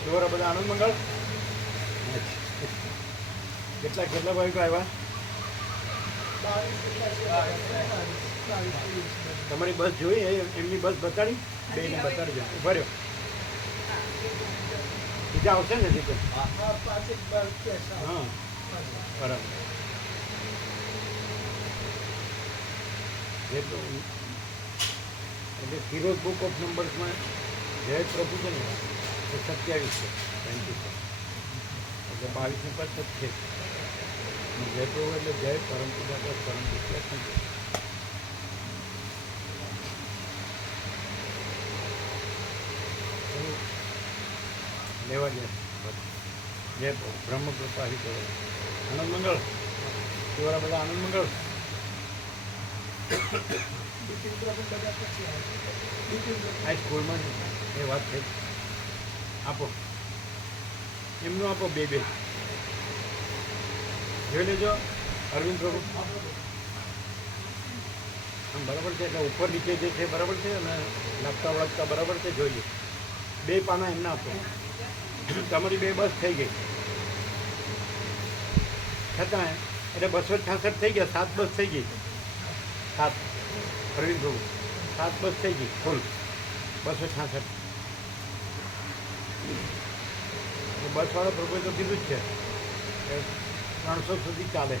તમારા બધા આનંદ મંગળ. કેટલા ભાઈકો આવ્યા? તમારી બસ જોઈ એમની બસ બતાડી બેને બતાડી જાય ઉભા રહ્યો બીજા આવશે ને રીતે હા બરાબર એ તો એટલે ફિરોઝ બુક ઓફ નંબર્સમાં જય પ્રભુ છે ને એ 27 છે 27 એટલે 22 પર 27 જય પ્રભુ એટલે જય પરમ પૂજા પર પરમ વિશ્લેષણ લેવા જાય જય બ્રહ્મ કૃપા હિત આનંદ મંગળ તમારા બધા આનંદ મંગળ. આ સ્કૂલમાં એ વાત થઈ આપો એમનું આપો બે જોઈ લેજો અરવિંદ પ્રભુ આમ બરાબર છે એટલે ઉપર નીચે જે છે બરાબર છે અને લાગતા વળગતા બરાબર છે જોઈ લે બે પાના એમને આપો તમારી બે બસ થઈ ગઈ છતાં એટલે 266 થઈ ગયા 7 બસ થઈ ગઈ 7 અરવિંદ પ્રભુ 7 બસ થઈ ગઈ ફૂલ 266 બસવાળા પ્રભુએ તો કીધું જ છે કે 300 સુધી ચાલે.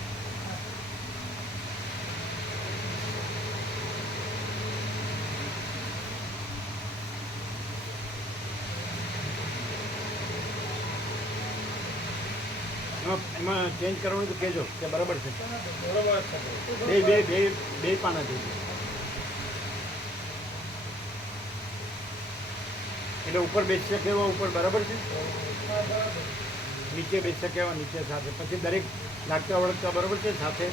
એમાં ચેન્જ કરવાનું તો કહેજો કે બરાબર છે બે પાના જોઈશે એટલે ઉપર બેસી શકે એવા ઉપર બરાબર છે નીચે બેસી શકે એવા નીચે સાથે પછી દરેક લાગતા વળગતા બરાબર છે સાથે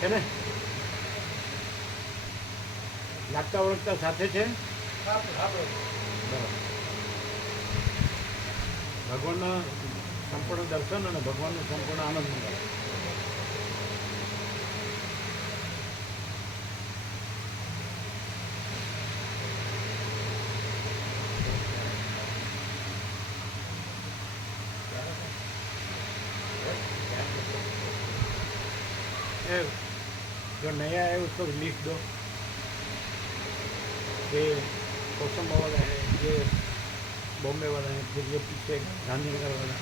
છે ને લાગતા વળગતા સાથે છે ભગવાનના સંપૂર્ણ દર્શન અને ભગવાનનો સંપૂર્ણ આનંદ મળે. जो नया है उसको लिख दो ये कोसंबा वाला है ये बॉम्बे वाला है फिर ये पीछे गांधीनगर वाला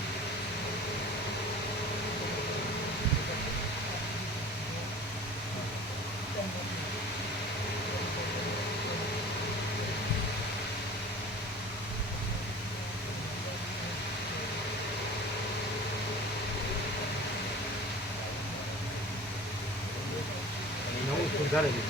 नવું સુધારેલું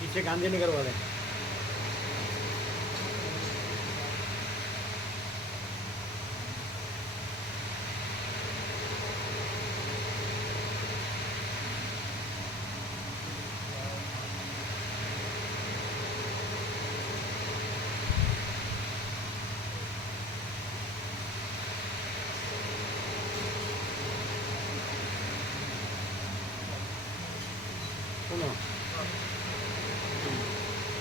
पीछे गांधीनगर वाले सुनो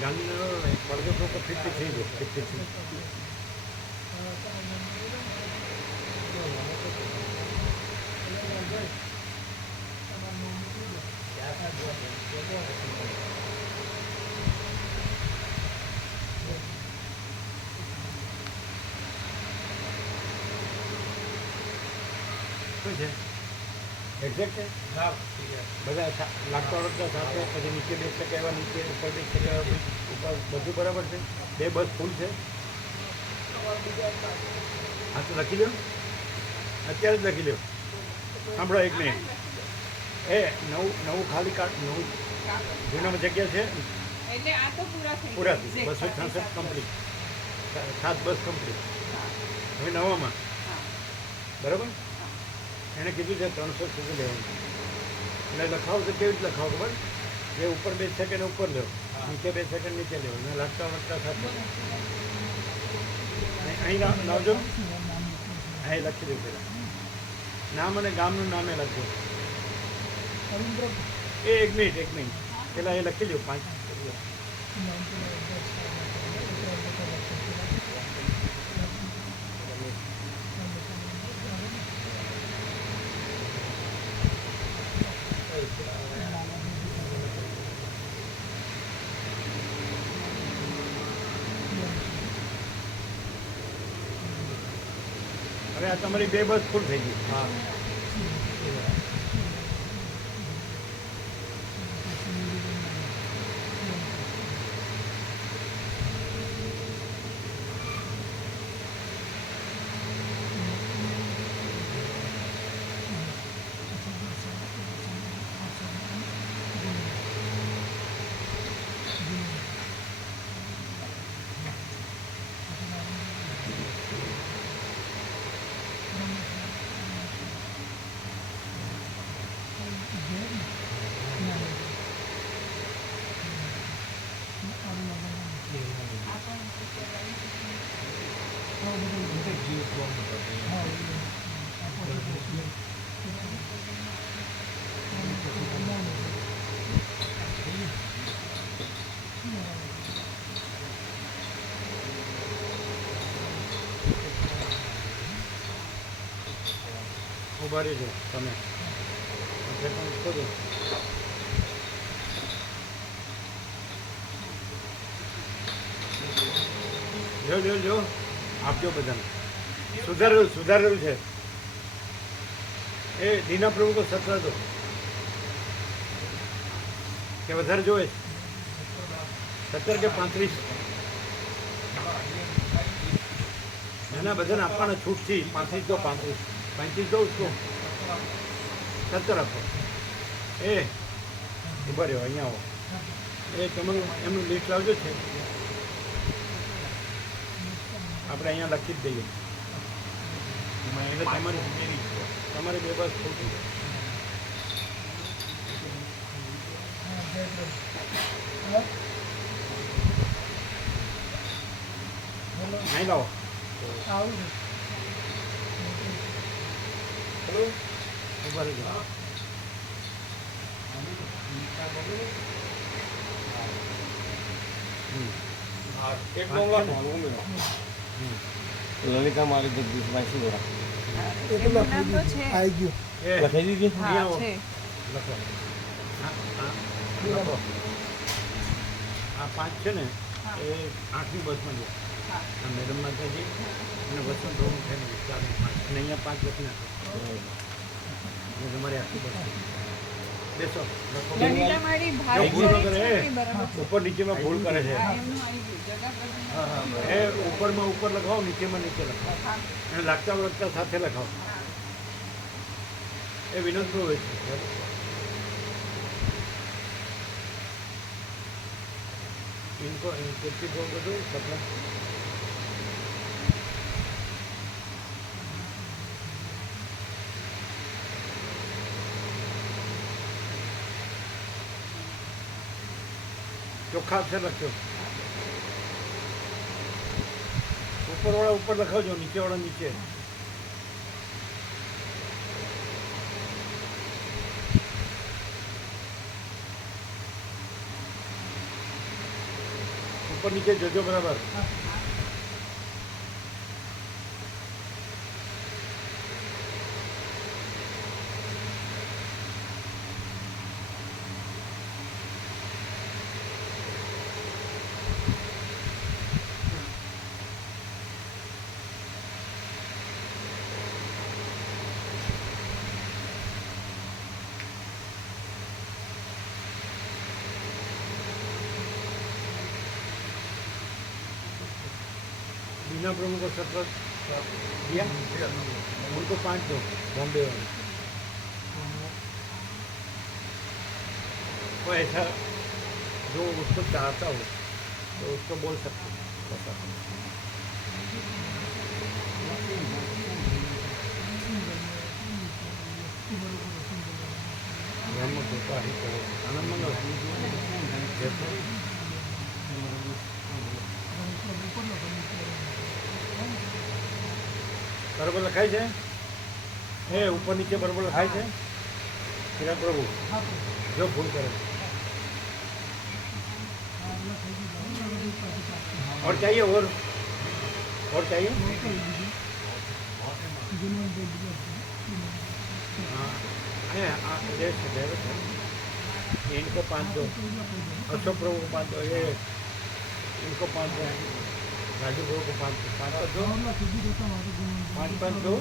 गांधीनगर પડદો તો 50 થઈ ગયો 53 શું છે એક્ઝેક્ટ છે બધા લાગતા વળગતા સાથે પછી નીચે બેસી શકે એવા નીચે ઉપર બેસી શકે એવા ઉપર બધું બરાબર છે બે બસ ફૂલ છે હા તો લખી લો અત્યારે જ લખી લો સાંભળો એક મિનિટ એ નવું ખાલી કાર્ડ નવું જૂનામાં જગ્યા છે પૂરા 266 કમ્પ્લીટ 7 બસ કમ્પ્લીટ હવે નવામાં બરાબર એણે કીધું છે 300 સુધી લેવાનું એટલે લખાવો તો કેવી રીતે લખાવો ખબર જે ઉપર બેસી શકે ને ઉપર લો નીચે 2 સેકન્ડ નીચે લેવો ને લખતા વખતા સાથે અહીં લાવજો. અહીં લખી દઉં પહેલાં નામ અને ગામનું નામે લખજો. એક મિનિટ પહેલાં એ લખી લો 5. હવે આ તમારી 2 બસ ફૂલ થઈ ગઈ. હા ઉભા રહેજો તમે ખોદો. જો આપજો બધાને. સુધારેલું છે એ દીના પ્રભુ તો 17 દો કે વધારે જોવે 17 કે 35 એના બધાને આપવાના છૂટથી 35 દો 35 દો उसको 17 આપો. એ ઉભા રહ્યો અહીંયા આવો. એ તમારું એમનું લિસ્ટ લાવજો છે આપણે અહીંયા લખી જ દઈએ એટલે તમારે 2 બસ ખોટી અહીં લાવો. ઉભા રહેજો. લલિતા મારી જગદીશભાઈ શું આવી ગયું. લખાઈ દીધી. લખો. લખો. આ 5 છે ને એ 8મી બસમાં છે. આ મેડમ માતાજી અને વસંત રોમ ફેમિલી 4 અને 5 અને અહીંયા 5 લખી નાખો. તમારી આખી બસ બેસો. ઉપર નીચેમાં ભૂલ કરે છે. એ ઉપરમાં ઉપર લખાવો, નીચેમાં નીચે લખાવો અને લાગતા સાથે લખાવો. એ વિનોદ પ્રભુ છે. इनको इनकी बोल दो सपना ચોખ્ખા અક્ષર લખ્યો. ઉપરવાળા ઉપર લખાવજો, નીચેવાળા નીચે. ઉપર નીચે જોજો બરાબર. बिना प्रभु को 17 दिया, उनको 5 दो बॉम्बे वाले. तो ऐसा जो उसको चाहता हो तो उसको बोल सकते हो. ब्रह्म कृपा ही करो आनंद બરોબર લખાય છે એ ઉપર નીચે બરોબર લખાય છે તેના પ્રભુ જો ભૂલ કરે और चाहिए और चाहिए हाँ देश इनको 500 अशोक प्रभु को 500 ये इनको 500 राजू प्रभु को 500 500 दो 500 दो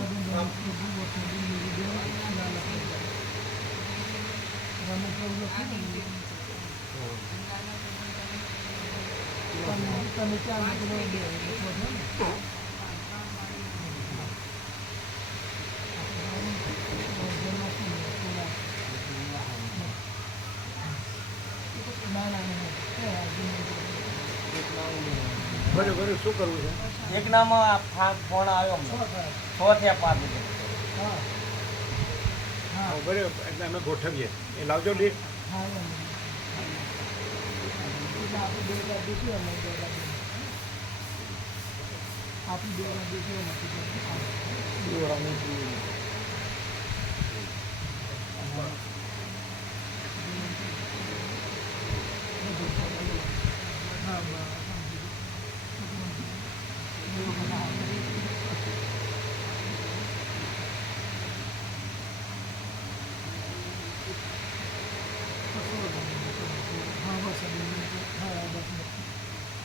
બરાબર બરાબર શું કરવું છે એક નામ ફોન આવ્યો અમને 6 થી 5 બરાબર એટલે અમે ગોઠવીએ એ લાવજો લીટ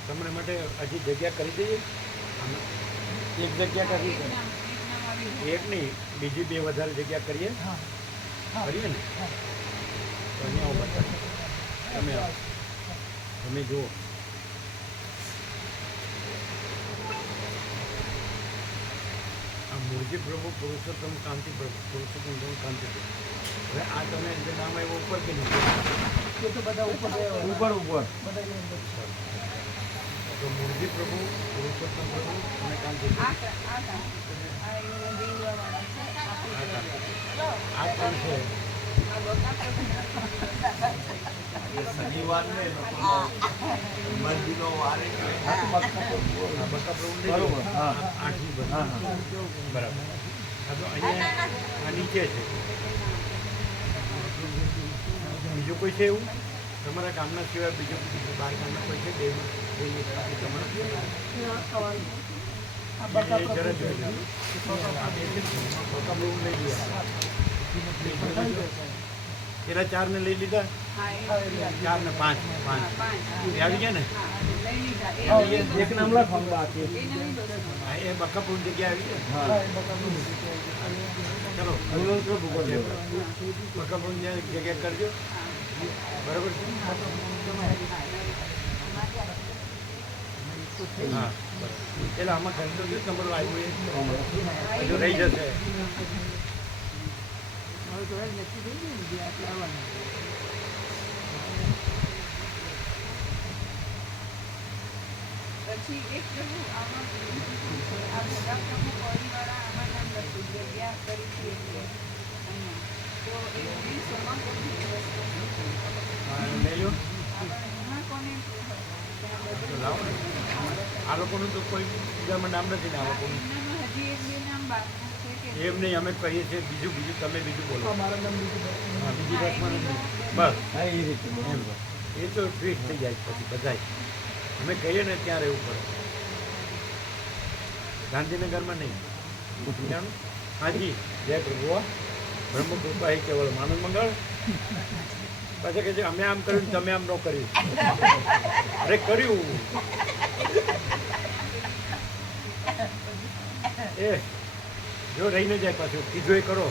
તમને માટે હજી જગ્યા કરી દઈએ એક જગ્યા કરી છે એક નહીં બીજી 2 વધારે જગ્યા કરીએ કરીએ ને તો અહીંયા ઉભા થાય તમે આવો તમે જુઓ આ મૂળજી પ્રભુ પુરુષોત્તમ કાંતિ પ્રભુ પુરુષોત્તમ કાંતિ પ્રભુ હવે આ તમે જે નામ આવ્યું ઉપર કે નહીં એ તો બધા ઉપર ઉપર ઉપર તો મૂળજી પ્રભુ પુરુષોત્તમ પ્રભુ અને કાંતિ પ્રભુ આ ત્રણ છે શનિવાર ને મંદિરનો વાર બકા પ્રભુ બરોબર હા 8મી બરાબર હા તો અહીંયા આ નીચે છે બીજું કોઈ છે એવું તમારા ગામના સિવાય બીજું બહાર ગામના કોઈ છે બે જરા જોઈ લો બકા પ્રભુ લઈ લીધા પેલા 4 ને લઈ લીધા 4 ને 5 એ આવી ગયા ને એક નામ લખો બાકી હા એ બકાપુર જગ્યા આવી છે હા ચલો બકાપુર જગ્યા કરજો બરાબર છે હા એટલે આમાં ખર્ચો છે તમારું આવ્યું એ હજુ રહી જશે પછી એક પ્રભુ આમાં આ બધા પ્રભુ કોળીવાળા આમાં નામ લખ્યું જગ્યા કરી છે એટલે અહીંયા તો એ ઓગણીસોમાં કોઈ દિવસ લઈ લો એમાં કોને લાવો ને આ લોકોનું તો કોઈ બીજામાં નામ નથી ને આ લોકોનું એમનામાં હજી એક બે નામ બાકી છે કે એમ નહીં અમે કહીએ છીએ બીજું તમે બીજું બોલો મારા નામ હા બીજી બસમાં નથી બસ હા એ રીતે એમ એ તો ફિટ થઈ જાય પછી બધાય અમે કહીએ ને ત્યાં રહેવું પડે ગાંધીનગરમાં નહીં જાણું હાજી જય પ્રભુ બ્રહ્મ કૃપા હી કેવળ માનવ મંગળ પાછા કહે છે અમે આમ કર્યું ને તમે આમ ન કર્યું અરે કર્યું એ જો રહીને જાય પાછું કીધું એ કરો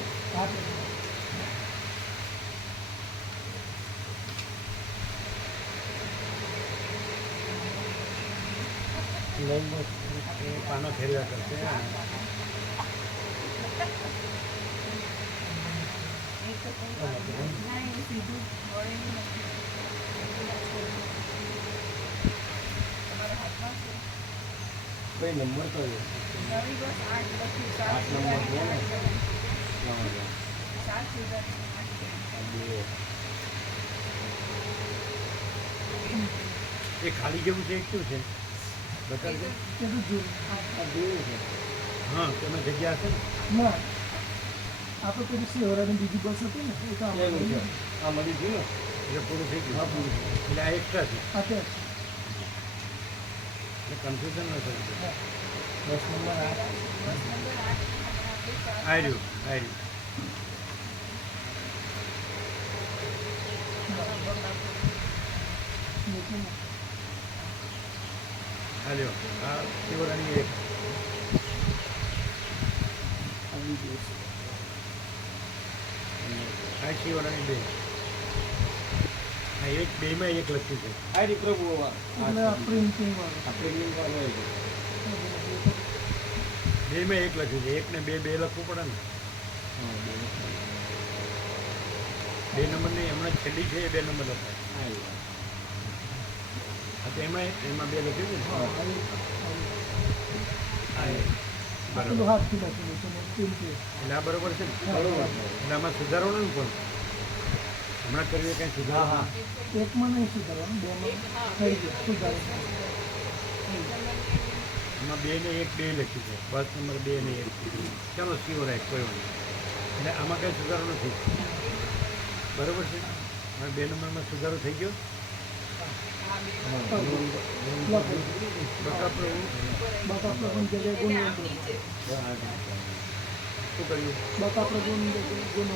એ પાનો ફેરવ્યા કરશે ના એ સીધું વળેલું નથી તમારા હાથમાં છે કઈ નંબર કયો નવી બસ 8 લખ્યું 8 નંબર છે ને 7 સુધા એ ખાલી જેવું છે એ શું છે એ બતાવજો. તો એ તો જો આ જોયું છે. હા તેમાં જગ્યા હશે ને. ના આપણે પેલી સેવરાની બીજી બસ હતી ને એ તો એવું છે. આમાં આ મળી ગયું ને? એટલે પૂરું થઈ હા, ગયું. પૂરું થયું. એટલે આ એક્સ્ટ્રા છે અત્યારે એટલે કન્ફ્યુઝન ન થયું. 10 નંબર આ. બસ નંબર 8 આ રહ્યું આ રહ્યું. આ લ્યો આ શિવરાની એક આ બીજું છે. આ શિવરાની બે આ એક બેમાં એક લખ્યું છે. આ રી પ્રભુ આ એટલે આ પ્રિન્ટિંગ વાળું આપણે લિંક આવે છે. બેમાં એક લખ્યું છે. એક ને બે બે લખવું પડે ને. હા, બે. બે નંબર નહીં હમણાં છેલ્લી છે એ બે નંબર લખાય. આ રી. હા તો એમાં બે લખ્યું છે ને. હા હા એ. પેલું બરાબર હાથથી લખેલું છે ને પ્રિન્ટિંગ એટલે આ બરોબર છે ને. બરોબર. એટલે આમાં સુધારો નહીં પણ હમણાં કરીએ કંઈ સુધારો હા, એકમાં નહીં સુધારવાનું બેમાં થઈ ગયું સુધારો એમાં બે ને એક બે લખ્યું છે. બસ નંબર બે ને એક. ચાલો શિવર એક કોઈ વાંધો નહીં. એટલે આમાં કંઈ સુધારો નથી. બરોબર છે હવે બે નંબરમાં સુધારો થઈ ગયો. લખેલું બકા પ્રભુ બકા પ્રભુની જગ્યાએ ગુનો શું કર્યું બકા પ્રભુની જગ્યાએ ગુનો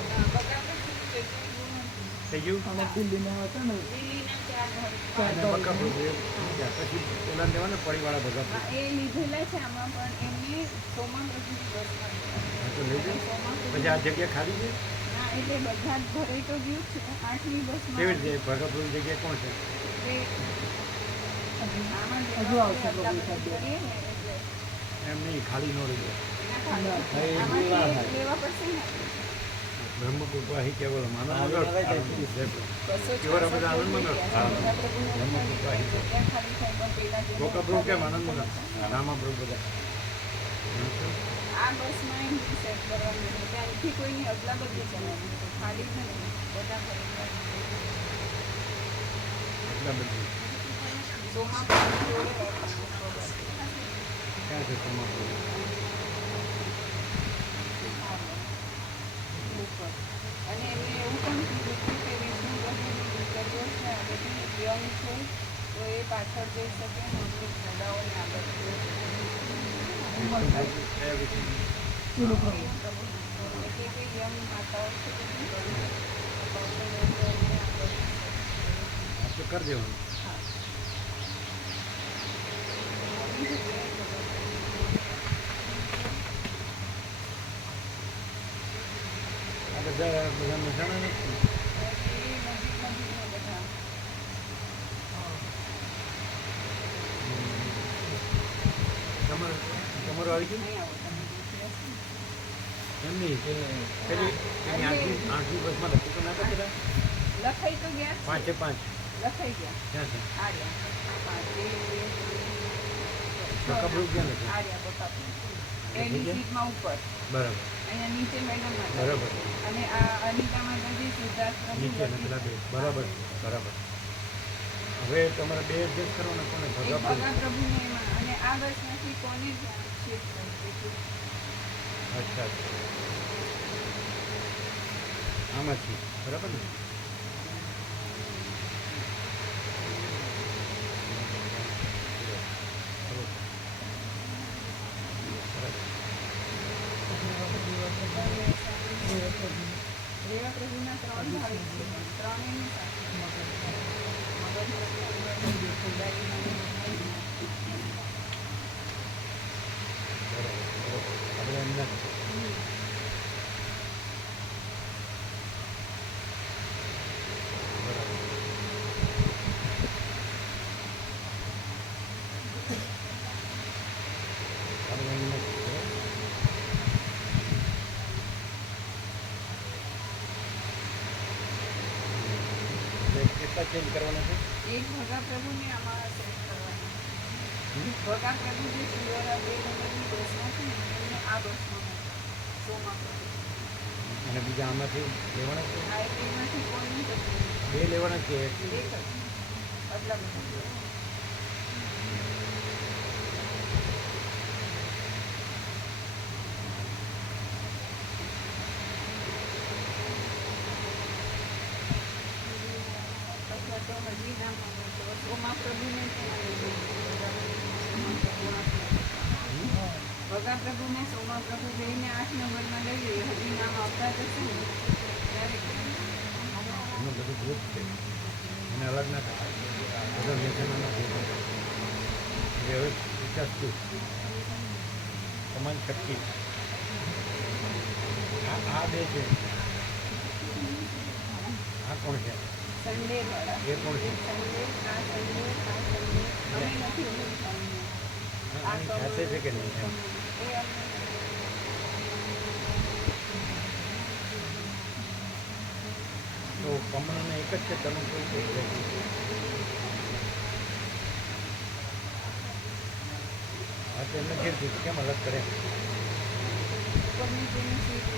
થઈ ગયું. અને દિલ્હીના હતા ને અને બકા પ્રભુ એ ગયા. પછી પેલા લેવાને પડીવાળા ભગા પ્રભુ. એ લીધેલા છે આમાં પણ એમને સોમા પ્રભુની બસમાં હા તો લઈ જાઓ. પછી આ જગ્યા ખાલી છે ના એટલે બધા જ ભરાઈ તો ગયું છે 8મી બસમાં કેવી રીતે ભગા પ્રભુની જગ્યા કોણ છે. આમાં હજુ આવશે આપણે પ્રભુ અદલા બદલી સાહેબ. કરીએ ને એટલે એમ નહીં ખાલી ન રહી જાય. એના ખાલી ના, એ આમાંથી ના એક થાય. લેવા પડશે ને બ્રહ્મ કૃપા હિ કેવલ માનવ હા, મંગળ લેવાય જાય. કેવળ આપણે આનંદ મંગળ. હા. બધા પ્રભુને બ્રહ્મ કૃપા હિ કેવલ. ત્યાં ખાલી થાય પણ પેલા જે કોકા પ્રભુ કેમ આનંદ મંગળ રામા પ્રભુ બધા. આ બસમાં એમ સેટ કરવાનું છે ત્યાંથી કોઈની અદલા બદલી કરવાની છે ખાલી જ નહીં બધા પરિવાર એટલા બધી સોમા પ્રભુ જોડે ક્યાં છે તમારું ઉપર અને એમને એવું પણ કીધું હતું કે વિષ્ણુ પ્રભુની દીકરીઓ છે આ બધી યંગ છે તો એ પાછળ જઈ શકે ને અમુક દાદાઓને આગળ જઈ શકે કયા વિશે પેલું પ્રભુ એટલે કે યંગ માતાઓ છે બધી તો પાછળ જઈ તો એમને આગળ જઈ શકે. આ તો કરી દેવાનું. મોટી જગ્યાએ ખબર આ બધા મહેસાણા નથી. એ નજીકમાં બધા તમારું આવી ગયું નહીં આવો તમે જોઈ હશે. એમ નહીં કે પેલી એની આઠમી બસમાં લખ્યું તો ના કરતા લખાઈ તો ગયા જ છે. 5 એ 5 લખાઈ ગયા ક્યાં છે આર્યા પાંચ બકા પ્રભુ ક્યાં લખ્યું આર્યા બકાપુર એની સીટમાં ઉપર બરાબર અહીંયા નીચે મેડમ બરાબર અને આ અનિતા માતાજી સિદ્ધાર્થ નીચે ને પેલા બે બરાબર બરાબર. હવે તમારે બે એડજસ્ટ કરવાના કોને એક ભગા ભગા પ્રભુને એમાં અને આ બસમાંથી કોને ત્યાં શિફ્ટ કરવું અચ્છા આમાંથી બરાબર ને રેવા પ્રભુના 3 ભાઈ છે પણ 3 એની સાથે મગજ આપણે એમના કેટલા ચેન્જ કરવાના છે એક ભગા પ્રભુને આમાં સેટ કરવાના ભગા પ્રભુ જે શિવરા 2 નંબરની બસમાં છે ને એમને આ બસમાં મૂકવા. સોમા પ્રભુ અને બીજા આમાંથી લેવાના છે આ એકમાંથી કોઈ નહીં કરતું બે લેવાના છે એક જ અદલા બધા ભગા પ્રભુ ને સોમા પ્રભુ બેને 8 નંબરમાં લઈ લઈએ. હજી નામ આવતા જશે ને ત્યારે એનું બધું ગ્રુપ છે, એને અલગ ના થાય, બધા મેસેજમાં હવે વિકાસ શું સમાન શક્તિ આ બે છે. આ કોણ છે? સન્ડે વાળા એ કોણ છે? સન્ડે આ સન્ડે અમે નથી ઓળખતા એમને. આની સાથે છે કે નહીં એમ? એ અમને તો કમળને એક જ છે, તમે કેવું કહી રહ્યા છો? હા તો એમને ઘેર કેમ અલગ કરે? ઉપરની જેની સીટ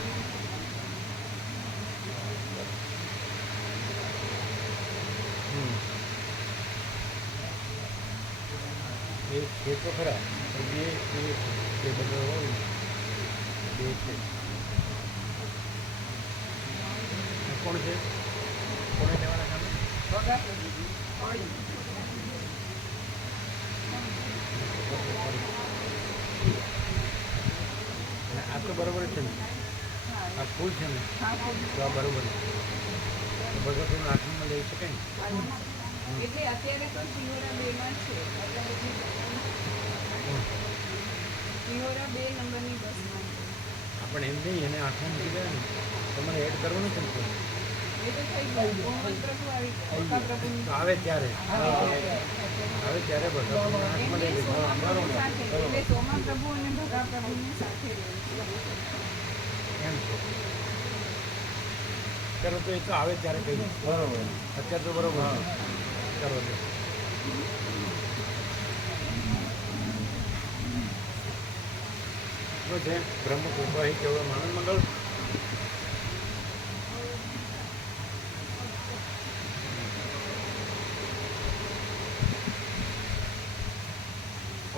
એ છે તો ખરા, પણ એ બધો હોય ને, બે છે. આ કોણ છે? કોણે લેવાના સામે? ભગા પ્રભુ ઓળી. અને આ તો બરોબર છે ને, હા આ ફૂલ છે ને, હા પ્રભુ. તો આ બરોબર છે. ભગતનું આઠમમાં લઈ શકાય ને? એટલે અત્યારે તો સિહોરા 2 માં છે. અત્યારે સિહોરા 2 નંબરની બસમાં છે. આપણે એમ નહીં, એને આઠમમાં મૂકી દે ને, તમારે એડ કરવાનું છે ને ફૂલ. એ તો થઈ ગયું. મોહમ્મદ પ્રભુ આવી ગયા. ભગા પ્રભુની તો આવે ત્યારે ભગતનું આઠમમાં લઈ એમને સોમા લીધું. પ્રભુ સાથે એટલે સોમા પ્રભુ અને ભગા પ્રભુને સાથે રહ્યું. એમ છે. ચાલો તો એ તો આવે ત્યારે કહીએ. બરોબર. અત્યારે તો બરોબર છે. ચાલો તો. શું છે? બ્રહ્મ કૃપાહી કેવળ માનવ મંગળ.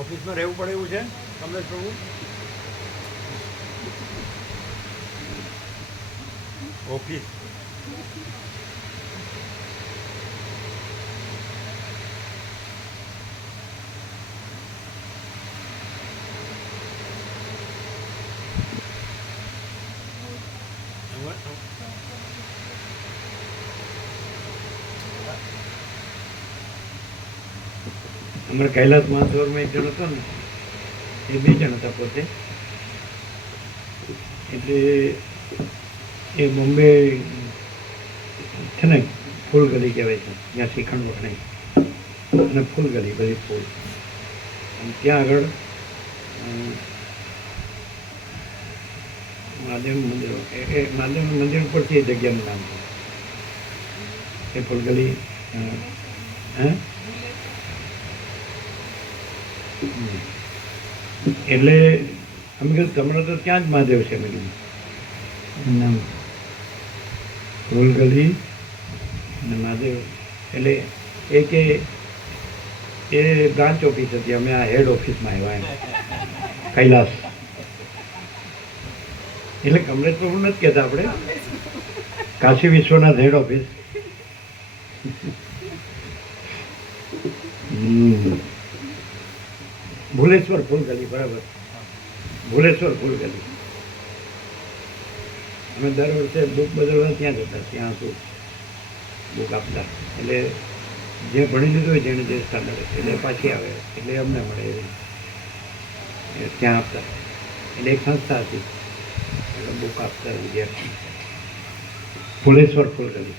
ઓફિસમાં રહેવું પડે એવું છે કમલેશ પ્રભુ? ઓફિસ અમારે કૈલાસ મહાસભરમાં એક જણ હતો ને, એ 2 જણ હતા પોતે. એટલે એ બોમ્બે છે ને, ફૂલ ગલી કહેવાય છે, જ્યાં શ્રીખંડ વખણાય, અને ફૂલ ગલી બધી ફૂલ. અને ત્યાં આગળ મહાદેવનું મંદિર, એ મહાદેવનું મંદિર ઉપરથી એ જગ્યાનું નામ છે, એ ફૂલ ગલી. હે એટલે અમે કીધું તમારે તો ત્યાં જ મહાદેવ છે. મેં કીધું નામ ફૂલ ગલી અને મહાદેવ. એટલે એ કે એ બ્રાન્ચ ઓફિસ હતી, અમે આ હેડ ઓફિસમાં આવ્યા એમ, કૈલાસ. એટલે કમલેશ પ્રભુ નથી કહેતા આપણે, કાશી વિશ્વનાથ હેડ ઓફિસ. ભુલેશ્વર ફૂલ ગલી, બરાબર, ભુલેશ્વર ફૂલ ગલી. અમે દર વર્ષે બુક બદલવા ત્યાં જતા, ત્યાં શું બુક આપતા. એટલે જે ભણી લીધું હોય જેને જે સ્ટાન્ડર્ડ, એટલે પાછી આવે એટલે અમને મળે એવી ત્યાં આપતા. એટલે એક સંસ્થા હતી, એટલે બુક આપતા વિદ્યાર્થી. ભુલેશ્વર ફૂલ ગલી.